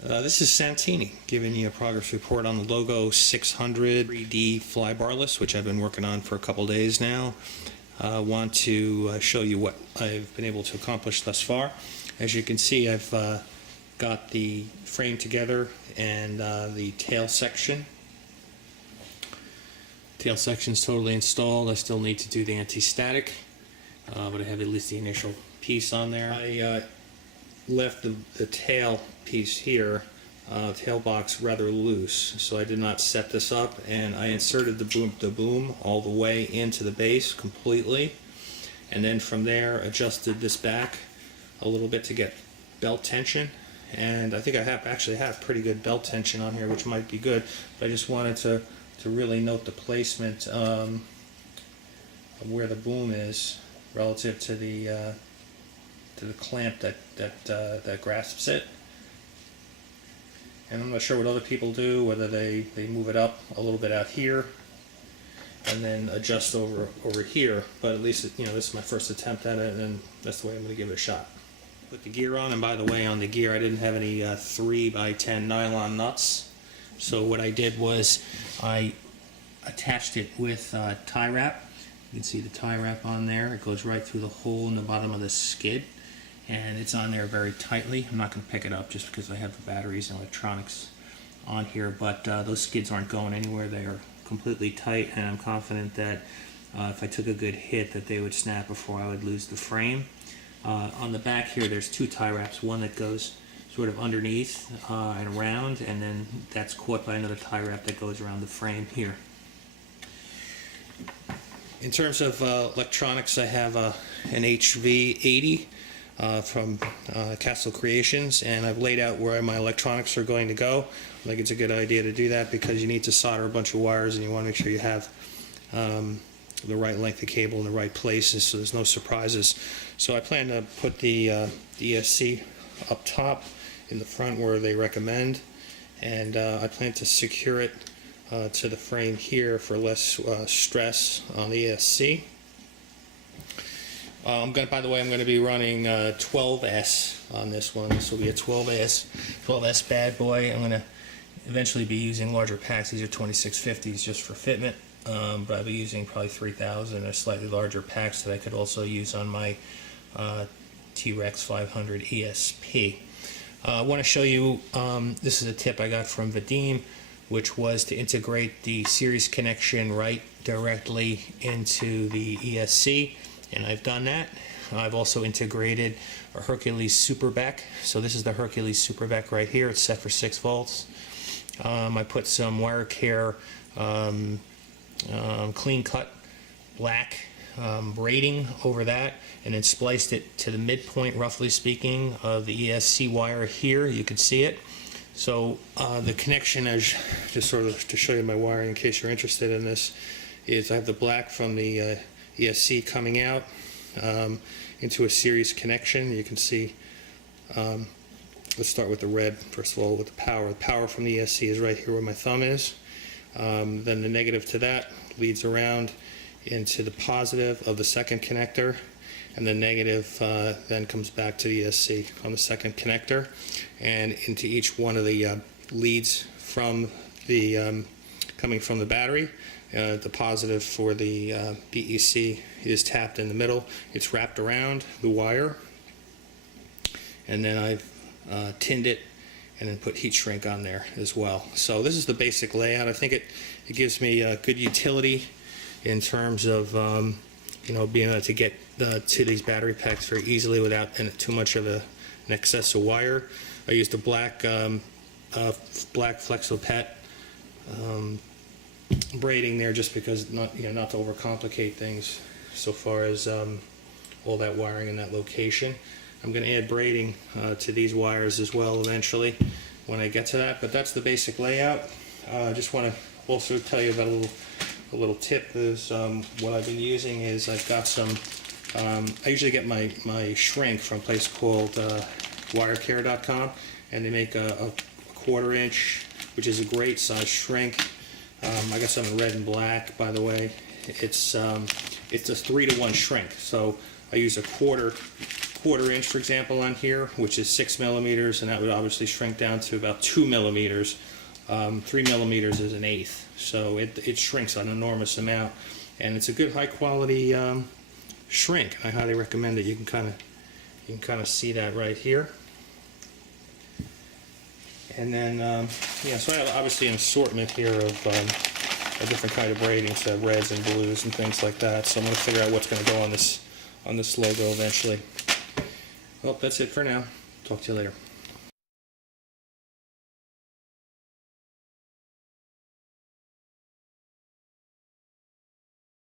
This is Santini giving you a progress report on the Logo 600 3D fly barless, which I've been working on for a couple days now. I want to show you what I've been able to accomplish thus far. As you can see, I've got the frame together and the tail section. Tail section is totally installed. I still need to do the anti-static, but I have at least the initial piece on there. I left the tail piece here, tail box, rather loose, so I did not set this up, and I inserted the boom all the way into the base completely, and then from there adjusted this back a little bit to get belt tension. And I think I actually have pretty good belt tension on here, which might be good, but I just wanted to really note the placement of where the boom is relative to the clamp that grasps it. And I'm not sure what other people do, whether they move it up a little bit out here and then adjust over here, but at least this is my first attempt at it, and that's the way I'm going to give it a shot. Put the gear on, and by the way, on the gear I didn't have any 3x10 nylon nuts, so what I did was I attached it with tie wrap. You can see the tie wrap on there. It goes right through the hole in the bottom of the skid, and it's on there very tightly. I'm not going to pick it up just because I have the batteries and electronics on here, but those skids aren't going anywhere. They are completely tight, and I'm confident that if I took a good hit that they would snap before I would lose the frame. On the back here there's two tie wraps, one that goes sort of underneath and around, and then that's caught by another tie wrap that goes around the frame here. In terms of electronics, I have an HV80 from Castle Creations, and I've laid out where my electronics are going to go. I think it's a good idea to do that because you need to solder a bunch of wires, and you want to make sure you have the right length of cable in the right places so there's no surprises. So I plan to put the ESC up top in the front where they recommend, and I plan to secure it to the frame here for less stress on the ESC. By the way, I'm going to be running 12S on this one. This will be a 12S bad boy. I'm going to eventually be using larger packs. These are 2650s just for fitment, but I'll be using probably 3000 or slightly larger packs that I could also use on my T-Rex 500 ESP. I want to show you, this is a tip I got from Vadim, which was to integrate the series connection right directly into the ESC, and I've done that. I've also integrated a Hercules Superback. So this is the Hercules Superback right here. It's set for 6 volts. I put some wire care clean cut black braiding over that, and then spliced it to the midpoint, roughly speaking, of the ESC wire here. You can see it. So the connection, as just sort of to show you my wiring in case you're interested in this, is I have the black from the ESC coming out into a series connection. You can see, let's start with the red first of all, with the power. The power from the ESC is right here where my thumb is. Then the negative to that leads around into the positive of the second connector, and the negative then comes back to the ESC on the second connector, and into each one of the leads from the coming from the battery. The positive for the BEC is tapped in the middle. It's wrapped around the wire, and then I've tinned it and then put heat shrink on there as well. So this is the basic layout. I think it gives me good utility in terms of being able to get to these battery packs very easily without too much of an excess of wire. I used a black Flexopet braiding there just because not to overcomplicate things so far as all that wiring in that location. I'm going to add braiding to these wires as well eventually when I get to that, but that's the basic layout. I just want to also tell you about a little tip is what I've been using is I've got some, I usually get my shrink from a place called wirecare.com, and they make a 1/4 inch, which is a great size shrink. I got some in red and black, by the way. It's a 3-to-1 shrink, so I use a 1/4 1/4 inch, for example, on here, which is 6 millimeters, and that would obviously shrink down to about 2 millimeters. 3 millimeters is 1/8, so it shrinks an enormous amount, and it's a good high quality shrink. I highly recommend it. You can kind of see that right here. And then yeah, so I have obviously an assortment here of a different kind of braiding, so reds and blues and things like that. So I'm going to figure out what's going to go on this logo eventually. Well, that's it for now. Talk to you later.